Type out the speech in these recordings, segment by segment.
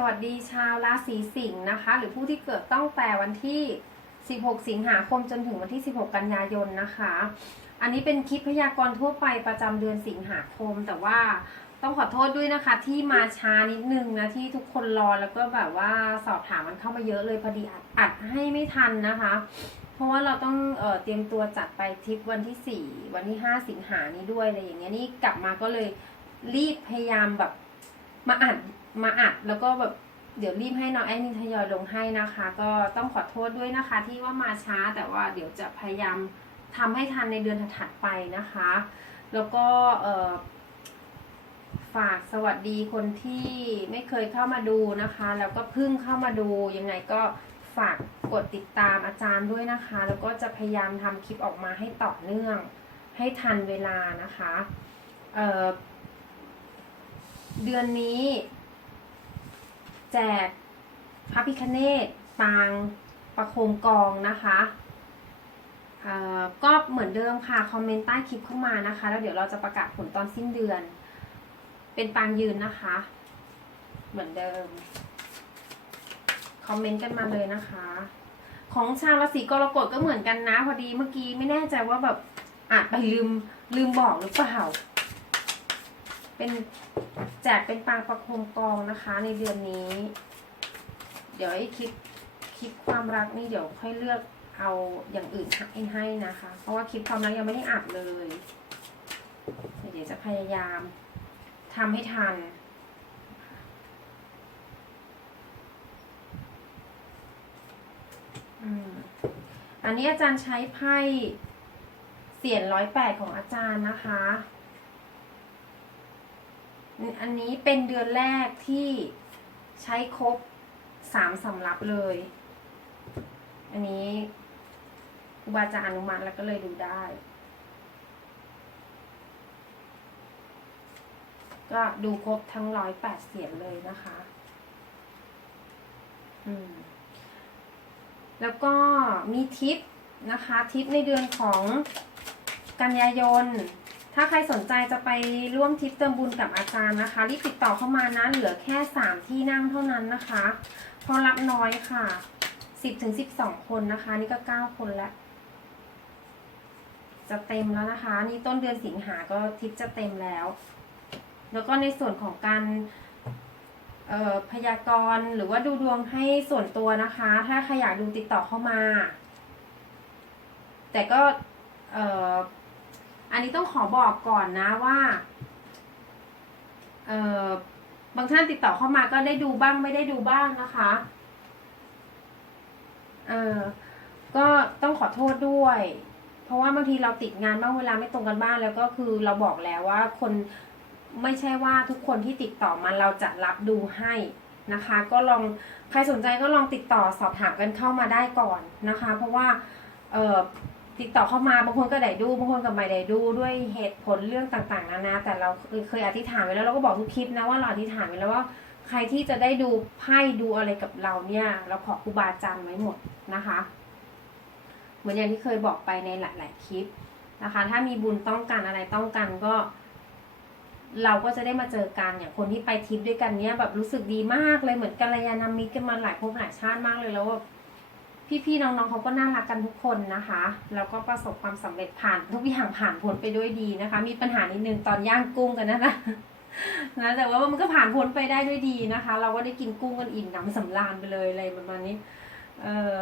สวัสดีชาวราศีสิงห์นะคะ หรือผู้ที่เกิดตั้งแต่วันที่ 16 สิงหาคมจนถึงวันที่ 16 กันยายนนะคะ อันนี้เป็นคลิปพยากรณ์ทั่วไปประจำเดือนสิงหาคม แต่ว่าต้องขอโทษด้วยนะคะ ที่มาช้านิดนึงนะที่ทุกคนรอแล้วก็แบบว่าสอบถามมันเข้ามาเยอะเลยพอดีอัดอัดให้ไม่ทันนะคะ เพราะว่าเราต้องเออเตรียมตัวจัดไปทริปวันที่ 4 วันที่ 5 สิงหานี้ด้วยอะไรอย่างเงี้ยนี่กลับมาก็เลยรีบพยายามแบบมาอัด มาอัดแล้วก็แบบเดี๋ยวรีบให้น้องแอนนิทยอยลงให้นะคะ ก็ต้องขอโทษด้วยนะคะ ที่ว่ามาช้าแต่ว่าเดี๋ยวจะพยายามทำให้ทันในเดือนถัดไปนะคะ แล้วก็เฝากสวัสดีคนที่ไม่เคยเข้ามาดูนะคะ แล้วก็เพิ่งเข้ามาดูยังไงก็ฝากกดติดตามอาจารย์ด้วยนะคะ แล้วก็จะพยายามทำคลิปออกมาให้ต่อเนื่อง ให้ทันเวลานะคะเเดือนนี้ แจกพระพิคเนตปางประโคมกองนะคะเอ่อก็เหมือนเดิมค่ะ คอมเมนต์ใต้คลิปเข้ามานะคะ แล้วเดี๋ยวเราจะประกาศผลตอนสิ้นเดือน เป็นปางยืนนะคะ เหมือนเดิม คอมเมนต์กันมาเลยนะคะ ของชาวราศีกรกฎก็เหมือนกันนะ พอดีเมื่อกี้ไม่แน่ใจว่าแบบอาจไปลืมลืมบอกหรือเปล่า เป็นแจกเป็นปางประโคมกองนะคะในเดือนนี้ เดี๋ยวไอ้คลิปคลิปความรักนี่เดี๋ยวค่อยเลือกเอาอย่างอื่นให้ให้นะคะ เพราะว่าคลิปความรักยังไม่ได้อัดเลย เดี๋ยวจะพยายามทำให้ทันอันนี้อาจารย์ใช้ไพ่เสียนร้อยแปดของอาจารย์นะคะ อันนี้เป็นเดือนแรกที่ใช้ครบสามสำรับเลย อันนี้ครูบาจารย์อนุมัติแล้วก็เลยดูได้ ก็ดูครบทั้งร้อยแปดเสียงเลยนะคะ อืม แล้วก็มีทิปนะคะ ทิปในเดือนของกันยายน ถ้าใครสนใจจะไปร่วมทริปเติมบุญกับอาจารย์นะคะ รีบติดต่อเข้ามานะ เหลือแค่สามที่นั่งเท่านั้นนะคะ เพราะรับน้อยค่ะสิบถึงสิบสองคนนะคะ นี่ก็เก้าคนแล้วจะเต็มแล้วนะคะ นี่ต้นเดือนสิงหาก็ทิปจะเต็มแล้ว แล้วก็ในส่วนของการพยากรณ์หรือว่าดูดวงให้ส่วนตัวนะคะ ถ้าใครอยากดูติดต่อเข้ามา แต่ก็ อันนี้ต้องขอบอกก่อนนะว่าเออบางท่านติดต่อเข้ามาก็ได้ดูบ้างไม่ได้ดูบ้างนะคะเออก็ต้องขอโทษด้วย เพราะว่าบางทีเราติดงานบ้างเวลาไม่ตรงกันบ้างแล้วก็คือเราบอกแล้วว่าคนไม่ใช่ว่าทุกคนที่ติดต่อมาเราจะรับดูให้นะคะ ก็ลองใครสนใจก็ลองติดต่อสอบถามกันเข้ามาได้ก่อนนะคะ เพราะว่าเออ ติดต่อเข้ามาบางคนก็ได้ดูบางคนก็ไม่ได้ดูด้วยเหตุผลเรื่องต่างๆนานาแต่เราเคยอธิษฐานไว้แล้วเราก็บอกทุกคลิปนะว่าเราอธิษฐานไว้แล้วว่าใครที่จะได้ดูไพ่ดูอะไรกับเราเนี่ย เราขอครูบาอาจารย์ไว้หมดนะคะ เหมือนอย่างที่เคยบอกไปในหลาย ๆ คลิปนะคะ ถ้ามีบุญต้องการอะไรต้องกันก็ เราก็จะได้มาเจอกันอย่างคนที่ไปทริปด้วยกันเนี่ยแบบรู้สึกดีมากเลยเหมือนกัลยาณมิตรกันมาหลายภพหลายชาติมากเลยแล้วแบบ พี่ๆน้องๆเขาก็น่ารักกันทุกคนนะคะ แล้วก็ประสบความสำเร็จผ่านทุกอย่างผ่านพ้นไปด้วยดีนะคะ มีปัญหานิดนึงตอนย่างกุ้งกันนะนะนะแต่ว่ามันก็ผ่านพ้นไปได้ด้วยดีนะคะ เราก็ได้กินกุ้งกันอิ่มหนำสำราญไปเลยอะไรประมาณนี้เอ่อ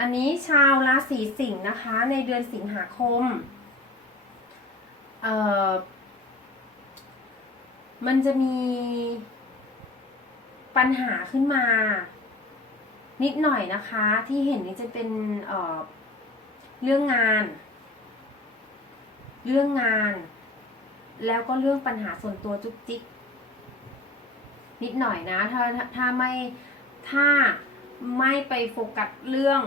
อันนี้ชาวราศีสิงห์นะคะ ในเดือนสิงหาคมเอ่อมันจะมีปัญหาขึ้นมา นิดหน่อยนะคะ ที่เห็นนี้จะเป็นเเรื่องงาน เรื่องงาน แล้วก็เรื่องปัญหาส่วนตัวจุกจิกนิดหน่อยนะถ้าถ้าไม่ถ้าไม่ไปโฟกัสเรื่อง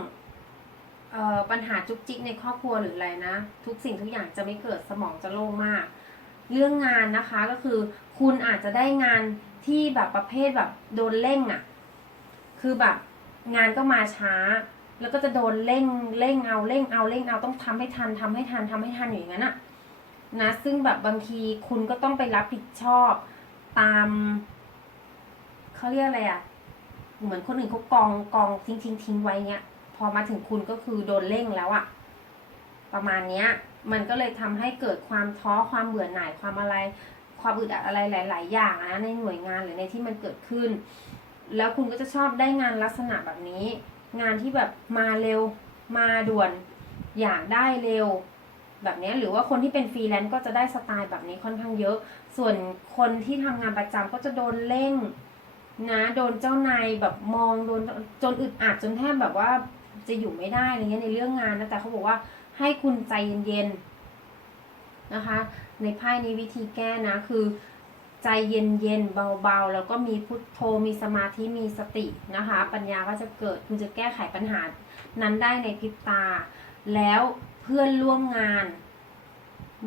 ออปัญหาจุกจิกในครอบครัวหรืออะไรนะ ทุกสิ่งทุกอย่างจะไม่เกิดสมองจะโล่งมาก เรื่องงานนะคะก็คือ คุณอาจจะได้งานที่แบบประเภทแบบโดนเร่งอะ่ะ คือแบบ งานก็มาช้า แล้วก็จะโดนเร่งเร่งเอาเร่งเอาเร่งเอาต้องทำให้ทันทำให้ทันทำให้ทันอยู่อย่างนั้นอะนะซึ่งแบบบางทีคุณก็ต้องไปรับผิดชอบตามเขาเรียกอะไรอะเหมือนคนอื่นเขากองกองทิ้งทิ้งทิ้งไว้เงี้ย พอมาถึงคุณก็คือโดนเร่งแล้วอะประมาณเนี้ย มันก็เลยทำให้เกิดความท้อความเบื่อหน่ายความอะไร ความอึดอัดอะไรหลาย ๆ อย่างนะในหน่วยงานหรือในที่มันเกิดขึ้น แล้วคุณก็จะชอบได้งานลักษณะแบบนี้ งานที่แบบมาเร็วมาด่วน อยากได้เร็ว แบบนี้หรือว่าคนที่เป็นฟรีแลนซ์ก็จะได้สไตล์แบบนี้ค่อนข้างเยอะ ส่วนคนที่ทำงานประจำก็จะโดนเร่งนะโดนเจ้านายแบบมองโดนจนอึดอัดจนแทบแบบว่าจะอยู่ไม่ได้อะไรเงี้ยในเรื่องงานนะแต่เขาบอกว่าให้คุณใจเย็นๆนะคะ ในไพ่นี้วิธีแก้นะคือ ใจเย็นๆเบาๆ แล้วก็มีพุทโธมีสมาธิมีสตินะคะ ปัญญาก็จะเกิดคุณจะแก้ไขปัญหานั้นได้ในพริบตา แล้วเพื่อนร่วมงาน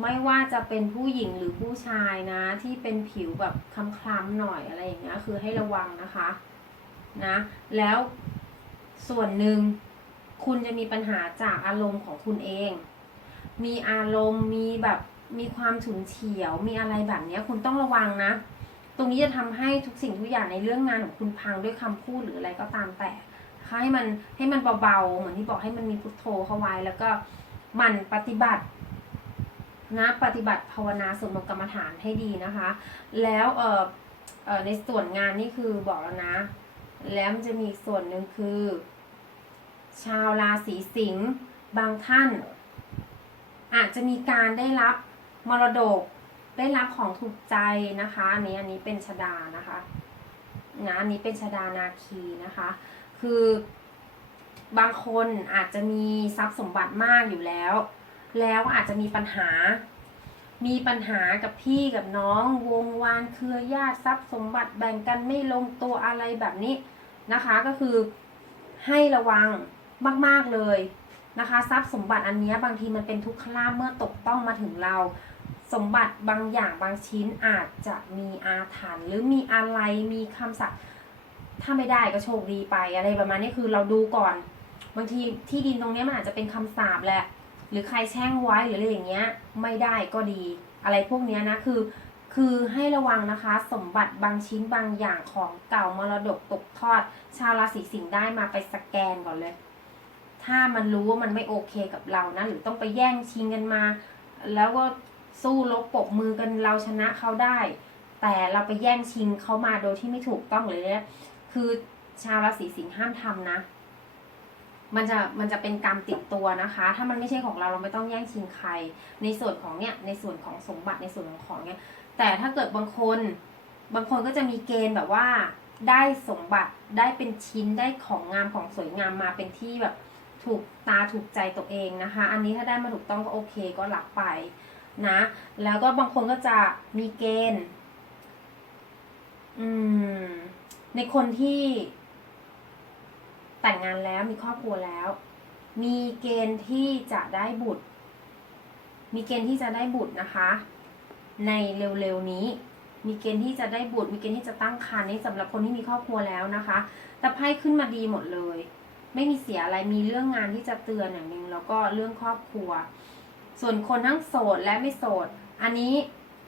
ไม่ว่าจะเป็นผู้หญิงหรือผู้ชายนะ ที่เป็นผิวแบบคล้ำๆหน่อยอะไรอย่างเงี้ยคือให้ระวังนะคะนะแล้วส่วนหนึ่งคุณจะมีปัญหาจากอารมณ์ของคุณเอง มีอารมณ์มีแบบ มีความฉุนเฉียว มีอะไรแบบนี้คุณต้องระวังนะ ตรงนี้จะทำให้ทุกสิ่งทุกอย่างในเรื่องงานของคุณพังด้วยคำพูดหรืออะไรก็ตามแต่คะให้มันให้มันเบาๆ เหมือนที่บอกให้มันมีพุทโธเข้าไว้ แล้วก็มันปฏิบัตินะปฏิบัติภาวนาสวดมนต์กรรมฐานให้ดีนะคะ แล้วเออเออในส่วนงานนี่คือบอกแล้วนะ แล้วมันจะมีส่วนหนึ่งคือ ชาวราศีสิงห์บางท่าน อาจจะมีการได้รับ มรดกได้รับของถูกใจนะคะอันนี้อันนี้เป็นชดานะคะนะอันนี้เป็นชดานาคีนะคะ คือบางคนอาจจะมีทรัพย์สมบัติมากอยู่แล้ว แล้วอาจจะมีปัญหา มีปัญหากับพี่กับน้องวงวานเครือญาติทรัพย์สมบัติแบ่งกันไม่ลงตัวอะไรแบบนี้นะคะ ก็คือให้ระวังมาก ๆ เลยนะคะ ทรัพย์สมบัติอันนี้บางทีมันเป็นทุกขลาภเมื่อตกต้องมาถึงเรา สมบัติบางอย่างบางชิ้นอาจจะมีอาถรรพ์หรือมีอะไรมีคำสัตย์ถ้าไม่ได้ก็โชคดีไปอะไรประมาณนี้คือเราดูก่อน บางทีที่ดินตรงนี้มันอาจจะเป็นคำสาปแหละ หรือใครแช่งไว้หรืออะไรอย่างเงี้ย ไม่ได้ก็ดี อะไรพวกเนี้ยนะคือ คือให้ระวังนะคะ สมบัติบางชิ้นบางอย่างของเก่ามรดกตกทอด ชาวราศีสิงห์ได้มาไปสแกนก่อนเลย ถ้ามันรู้ว่ามันไม่โอเคกับเรานะหรือต้องไปแย่งชิงกันมา แล้วก็ สู้รบปรบมือกันเราชนะเขาได้ แต่เราไปแย่งชิงเขามาโดยที่ไม่ถูกต้องเลยเนี่ยคือชาวราศีสิงห์ห้ามทำนะ มันจะมันจะเป็นกรรมติดตัวนะคะ ถ้ามันไม่ใช่ของเราเราไม่ต้องแย่งชิงใคร ในส่วนของเนี่ยในส่วนของสมบัติในส่วนของของเนี่ยแต่ถ้าเกิดบางคนบางคนก็จะมีเกณฑ์แบบว่าได้สมบัติได้เป็นชิ้นได้ของงามของสวยงามมาเป็นที่แบบถูกตาถูกใจตัวเองนะคะ อันนี้ถ้าได้มาถูกต้องก็โอเคก็รับไป นะแล้วก็บางคนก็จะมีเกณฑ์ในคนที่แต่งงานแล้วมีครอบครัวแล้ว มีเกณฑ์ที่จะได้บุตร มีเกณฑ์ที่จะได้บุตรนะคะ ในเร็วๆนี้ มีเกณฑ์ที่จะได้บุตร มีเกณฑ์ที่จะตั้งครรภ์นี่สำหรับคนที่มีครอบครัวแล้วนะคะแต่ไพ่ขึ้นมาดีหมดเลย ไม่มีเสียอะไรมีเรื่องงานที่จะเตือนอย่างหนึ่งแล้วก็เรื่องครอบครัว ส่วนคนทั้งโสดและไม่โสด อันนี้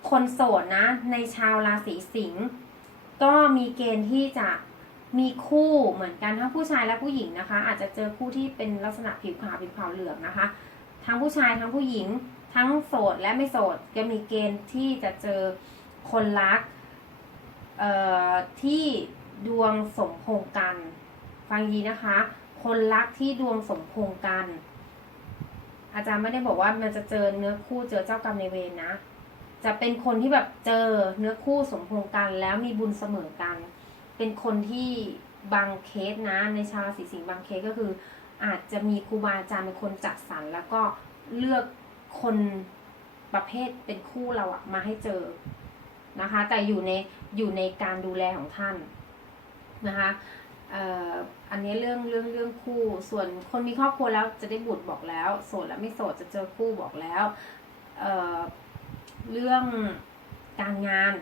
คนโสดนะ ในชาวราศีสิงห์ก็มีเกณฑ์ที่จะมีคู่เหมือนกันทั้งผู้ชายและผู้หญิงนะคะ อาจจะเจอคู่ที่เป็นลักษณะผิวขาวผิวขาวเหลืองนะคะ ทั้งผู้ชายทั้งผู้หญิง ทั้งโสดและไม่โสดจะมีเกณฑ์ที่จะเจอคนรักเอ่อที่ดวงสมพงกัน ฟังดีนะคะ คนรักที่ดวงสมพงกัน อาจารย์ไม่ได้บอกว่ามันจะเจอเนื้อคู่เจอเจ้ากรรมในเวรนะ จะเป็นคนที่แบบเจอเนื้อคู่สมพงกันแล้วมีบุญเสมอกัน เป็นคนที่บางเคสนะในชาวราศีสิงห์บางเคสก็คือ อาจจะมีครูบาอาจารย์เป็นคนจัดสรรแล้วก็เลือกคนประเภทเป็นคู่เราอะมาให้เจอนะคะ แต่อยู่ในอยู่ในการดูแลของท่านนะคะเอันนี้เรื่องเรื่องเรื่องคู่ ส่วนคนมีครอบครัวแล้วจะได้บุตรบอกแล้ว โสดและไม่โสดจะเจอคู่บอกแล้วเอ่อเรื่องการงาน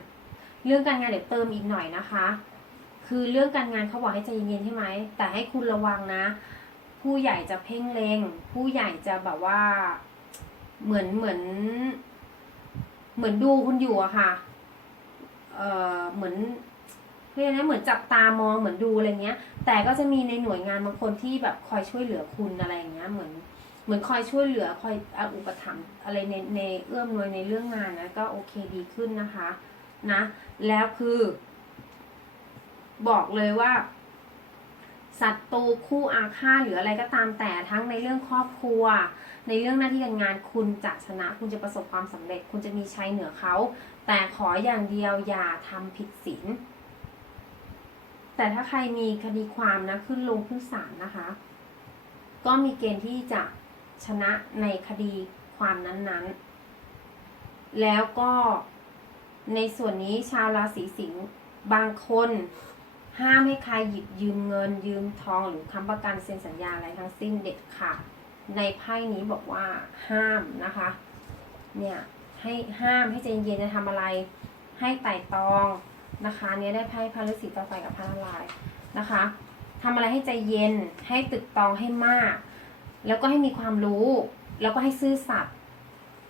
เรื่องการงานเดี๋ยวเติมอีกหน่อยนะคะ คือเรื่องการงานเขาบอกให้ใจเย็นๆใช่ไหม แต่ให้คุณระวังนะ ผู้ใหญ่จะเพ่งเลงผู้ใหญ่จะแบบว่าเหมือนเหมือน เหมือนดูคุณอยู่อะค่ะ เอ่อเหมือน เพราะฉะนั้นเหมือนจับตามองเหมือนดูอะไรเงี้ย แต่ก็จะมีในหน่วยงานบางคนที่แบบคอยช่วยเหลือคุณอะไรเงี้ยเหมือนเหมือนคอยช่วยเหลือคอยอุปถัมภ์อะไรในในเอื้อมหน่วยในเรื่องงานนะก็โอเคดีขึ้นนะคะนะ แล้วคือ บอกเลยว่าศัตรูคู่อาฆาตหรืออะไรก็ตามแต่ทั้งในเรื่องครอบครัว ในเรื่องหน้าที่การงานคุณจะชนะ คุณจะประสบความสำเร็จ คุณจะมีชัยเหนือเขา แต่ขออย่างเดียวอย่าทำผิดศีล แต่ถ้าใครมีคดีความนะขึ้นลงขึ้นศาลนะคะ ก็มีเกณฑ์ที่จะชนะในคดีความนั้นๆ แล้วก็ในส่วนนี้ชาวราศีสิงห์บางคนห้ามให้ใครหยิบยืมเงินยืมทองหรือค้ำประกันเซ็นสัญญาอะไรทั้งสิ้นเด็ดขาดในไพ่นี้บอกว่าห้ามนะคะ เนี่ยให้ห้ามให้ใจเย็นจะทำอะไร ให้ไต่ตอง นะคะเนี่ยได้ไพ่พระฤาษีต่อไปกับพระนารายนะคะทำอะไรให้ใจเย็นให้ตึกตองให้มาก แล้วก็ให้มีความรู้ แล้วก็ให้ซื่อสัตย์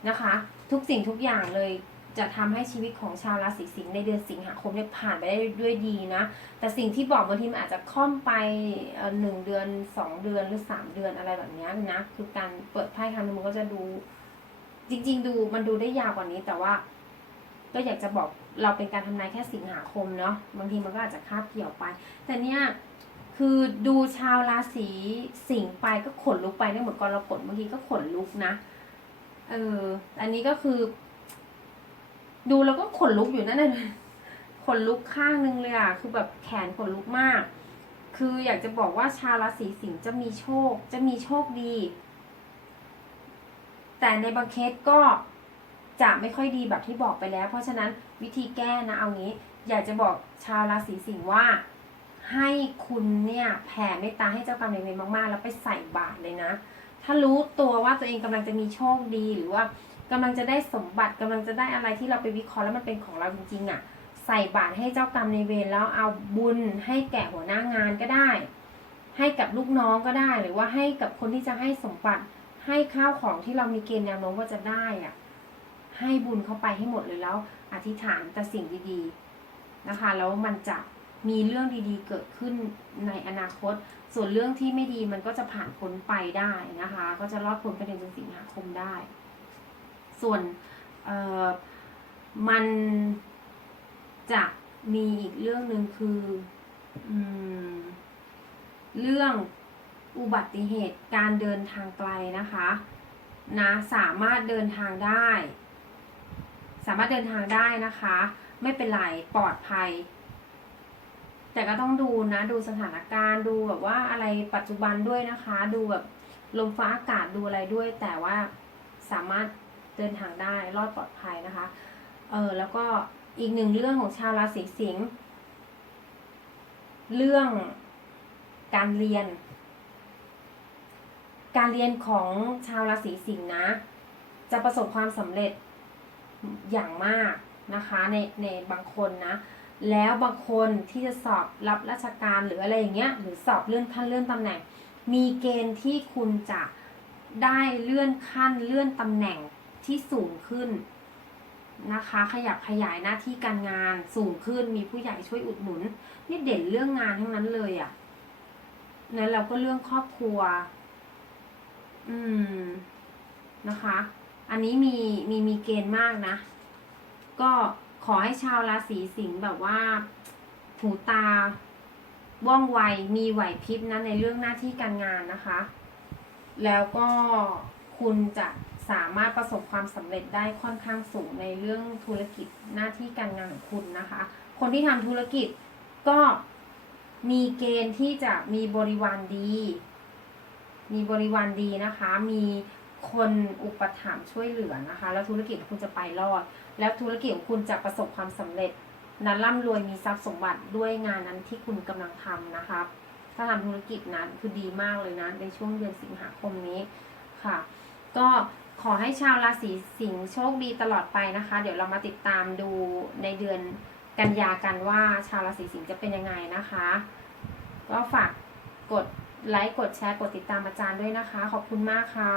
นะคะ ทุกสิ่งทุกอย่างเลยจะทำให้ชีวิตของชาวราศีสิงห์ในเดือนสิงหาคมเนี่ยผ่านไปได้ด้วยดีนะ แต่สิ่งที่บอกบางทีมันอาจจะค่อมไปหนึ่งเดือนสองเดือนหรือสามเดือนอะไรแบบนี้นะ คือการเปิดไพ่ครั้งนึงมันก็จะดู จริง ๆ ดูมันดูได้ยาวกว่านี้แต่ว่า ก็อยากจะบอก เราเป็นการทำนายแค่สิงหาคมเนาะบางทีมันก็อาจจะคาบเกี่ยวไป แต่เนี่ยคือดูชาวราศีสิงห์ไปก็ขนลุกไปได้เหมือนกรกฎบางทีก็ขนลุกนะเอออันนี้ก็คือ ดูแล้วก็ขนลุกอยู่นั่นน่ะขนลุกข้างนึงเลยอะคือแบบแขนขนลุกมาก คืออยากจะบอกว่าชาวราศีสิงห์จะมีโชค จะมีโชคดี แต่ในบางเคสก็ จะไม่ค่อยดีแบบที่บอกไปแล้ว เพราะฉะนั้นวิธีแก้นะเอางี้ อยากจะบอกชาวราศีสิงห์ว่า ให้คุณเนี่ยแผ่เมตตาให้เจ้ากรรมนายเวรมากๆ แล้วไปใส่บาตรเลยนะ ถ้ารู้ตัวว่าตัวเองกำลังจะมีโชคดีหรือว่ากำลังจะได้สมบัติกำลังจะได้อะไรที่เราไปวิเคราะห์แล้วมันเป็นของเราจริงๆอะ่ะ ใส่บาตรให้เจ้ากรรมในายเวรแล้วเอาบุญให้แก่หัวหน้างานก็ได้ ให้กับลูกน้องก็ได้ หรือว่าให้กับคนที่จะให้สมบัติให้ข้าวของที่เรามีเกณฑ์แนวโน้มว่าจะได้อะ่ะ ให้บุญเข้าไปให้หมดเลยแล้ว อธิษฐานแต่สิ่งดีๆนะคะ แล้วมันจะมีเรื่องดีๆเกิดขึ้นในอนาคต ส่วนเรื่องที่ไม่ดีมันก็จะผ่านพ้นไปได้นะคะ ก็จะรอดพ้นไปในเดือนสิงหาคมได้ ส่วนเออมันจะมีอีกเรื่องหนึ่งคืออเรื่องอุบัติเหตุการเดินทางไกลนะคะ นะสามารถเดินทางได้ สามารถเดินทางได้นะคะ ไม่เป็นไรปลอดภัย แต่ก็ต้องดูนะดูสถานการณ์ดูแบบว่าอะไรปัจจุบันด้วยนะคะ ดูแบบลมฟ้าอากาศดูอะไรด้วย แต่ว่าสามารถเดินทางได้รอดปลอดภัยนะคะเออแล้วก็อีกหนึ่งเรื่องของชาวราศีสิงห์เรื่องการเรียน การเรียนของชาวราศีสิงห์นะ จะประสบความสำเร็จ อย่างมากนะคะในในบางคนนะ แล้วบางคนที่จะสอบรับราชการหรืออะไรอย่างเงี้ยหรือสอบเลื่อนขั้นเลื่อนตำแหน่ง มีเกณฑ์ที่คุณจะได้เลื่อนขั้นเลื่อนตำแหน่งที่สูงขึ้นนะคะขยับขยายหน้าที่การงานสูงขึ้นมีผู้ใหญ่ช่วยอุดหนุน นี่เด่นเรื่องงานทั้งนั้นเลยอะ่ะแล้วเราก็เรื่องครอบครัว อืมนะคะ อันนี้มีมีมีเกณฑ์มากนะ ก็ขอให้ชาวราศีสิงห์แบบว่าหูตาว่องไวมีไหวพริบนะในเรื่องหน้าที่การงานนะคะ แล้วก็คุณจะสามารถประสบความสำเร็จได้ค่อนข้างสูงในเรื่องธุรกิจหน้าที่การงานของคุณนะคะ คนที่ทำธุรกิจก็มีเกณฑ์ที่จะมีบริวารดี มีบริวารดีนะคะ มี คนอุปถัมภ์ช่วยเหลือนะคะ แล้วธุรกิจของคุณจะไปรอด แล้วธุรกิจของคุณจะประสบความสำเร็จนั้นร่ำรวยมีทรัพย์สมบัติด้วยงานนั้นที่คุณกำลังทำนะคะ ถ้าทำธุรกิจนั้นคือดีมากเลยนะในช่วงเดือนสิงหาคมนี้ค่ะ ก็ขอให้ชาวราศีสิงห์โชคดีตลอดไปนะคะ เดี๋ยวเรามาติดตามดูในเดือนกันยากันว่าชาวราศีสิงห์จะเป็นยังไงนะคะ ก็ฝากกดไลค์กดแชร์กดติดตามอาจารย์ด้วยนะคะ ขอบคุณมากค่ะ